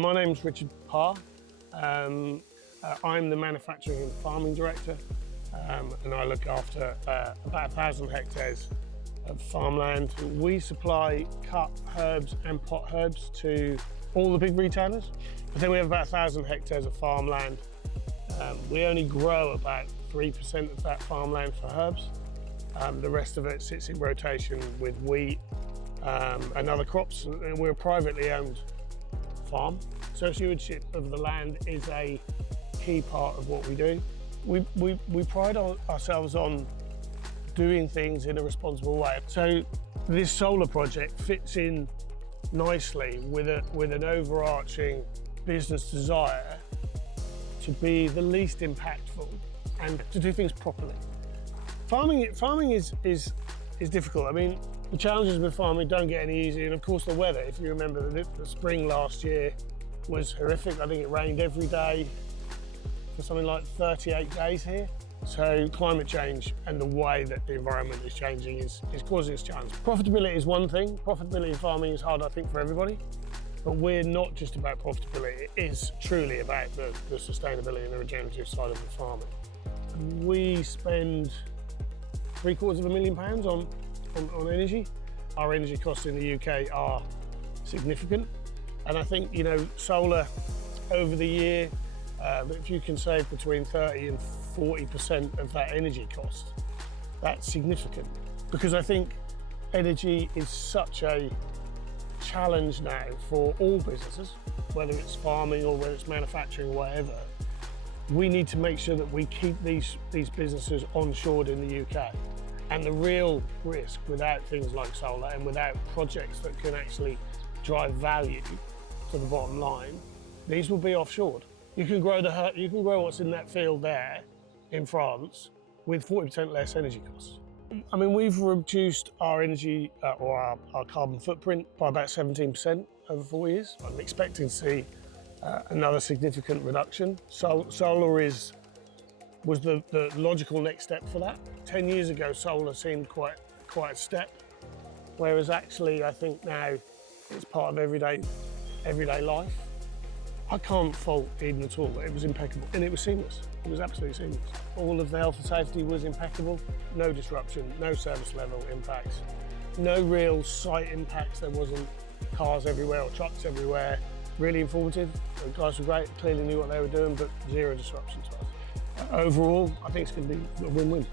My name's Richard Parr. I'm the Manufacturing and Farming Director, and I look after about 1,000 hectares of farmland. We supply cut herbs and pot herbs to all the big retailers, but then we have about 1,000 hectares of farmland. We only grow about 3% of that farmland for herbs. The rest of it sits in rotation with wheat and other crops, and we're a privately owned farm. So stewardship of the land is a key part of what we do. We pride ourselves on doing things in a responsible way. So this solar project fits in nicely with an overarching business desire to be the least impactful and to do things properly. Farming is difficult. I mean, the challenges with farming don't get any easier, and of course the weather. If you remember, the spring last year was horrific. I think it rained every day for something like 38 days here. So climate change and the way that the environment is changing is causing us challenges. Profitability is one thing. Profitability in farming is hard, I think, for everybody. But we're not just about profitability. It is truly about the sustainability and the regenerative side of the farming. We spend £750,000 on energy. Our energy costs in the UK are significant. And I think, you know, solar over the year, if you can save between 30 and 40% of that energy cost, that's significant. Because I think energy is such a challenge now for all businesses, whether it's farming or whether it's manufacturing or whatever. We need to make sure that we keep these businesses onshored in the UK. And the real risk without things like solar and without projects that can actually drive value to the bottom line, these will be offshored. You can grow what's in that field there in France with 40% less energy costs. I mean, we've reduced our energy or our carbon footprint by about 17% over 4 years. I'm expecting to see another significant reduction. Solar was the logical next step for that. 10 years ago, solar seemed quite a step, whereas actually I think now it's part of everyday life. I can't fault Eden at all. It was impeccable and it was seamless. It was absolutely seamless. All of the health and safety was impeccable. No disruption, no service level impacts, no real site impacts. There wasn't cars everywhere or trucks everywhere. Really informative. The guys were great, clearly knew what they were doing, but zero disruption to us. Overall, I think it's going to be a win-win.